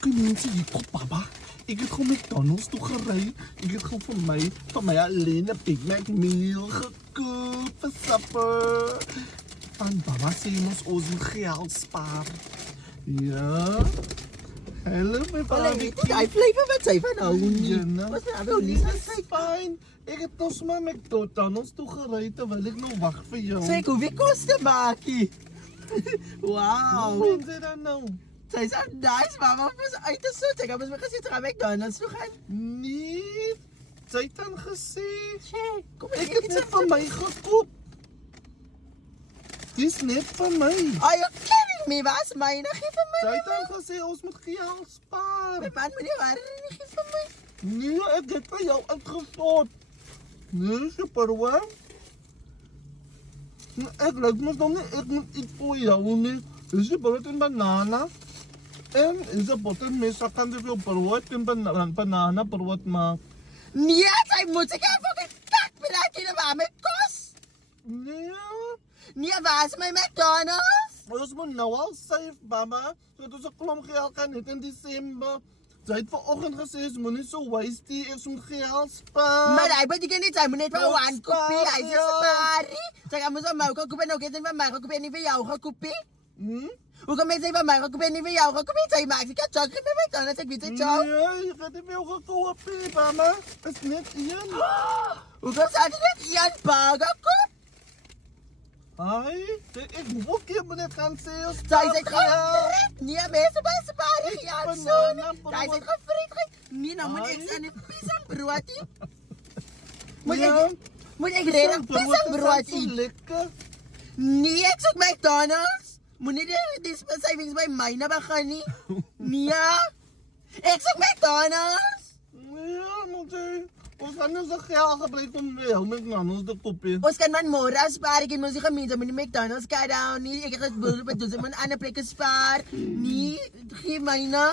Okay mensen, hier kom papa. Ik heb gewoon McDonald's toegereden. Ik heb gewoon van mij alleen een Big Mac meal gekoopt voor supper. Van papa zien ons geld sparen. Ja. Hallo mijn barbecue. Jy vleie wat sy van hou nie. Ja, Wat nou nie? is fijn. Ik heb toch maar McDonald's toegereden terwijl ik nog wacht voor jou. Sê hoeveel kos te maakie? Wow. Hoe doen ze dat nou? Sy is so nice, mama. Ons uit te soet. Ek het mos gesê sy gaan McDonald's toe gaan. Nee. Sy het dan gesê. Sê, kom Ik heb net van mij gekoopt. Die is net van mij. Are you kidding me? Wat myne? Gee vir my. Sy het dan gesê ons moet geld sparen. My man moet nie waar nie, gee vir my. Nee, ik heb van jou uitgestort. Nee, super. Ik lijkt me dan niet, ik moet iets voor jou niet. Is je brood en banana? En is je boter meestal kan je veel brood en banana brood maken. Nee, sy moet ek fucking kak met daai kind waar my kos. Nee, Nee, waar is my McDonald's? ons moet nou al save, mama. Zodat ons een klomp geld kan hê in December. Sy het vanoggend gesê, jy moet nie so wasty, ek moet geld spaar. Maar hy beteken nie, sy moet net vir Ons one kopie, hy sê spaar, sparie. Sy gaan mos aan my gekoop en ook het van my gekoop en nie vir jou gekoop nie. Hoekom het sy van my gekoop en nie vir jou gekoop nie? Sy maak seker chok met McDonald's, ek weet dit jou. Nee, jy het nie veel gekoop, mama. Is net een. Hoekom sê jy net een burger koop? Ai, ek hoeveel keer moet net gaan sê, Sy sê gefrit. Nee, mense by sparie Ek gaan so. banana brood. Sy sê gefrit. Nee, nou moet ek aan 'n pisang brood eet. Ja. Moet ek regtig pisang brood so eet? lekker. Nee, ek soek McDonald's. Moenie die savings by myne begin nie. Nee. Ek soek McDonald's. Ja, moet jy. Ons gaan nou so geld gebruik om jou McDonald's te koop. Ons kan man môre spaar, ek moet die gemeente met die McDonald's cut down nie. Ek het boer bedoel sy moet ander plekke spaar. Nee, gee myne.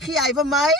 Gee hy vir my?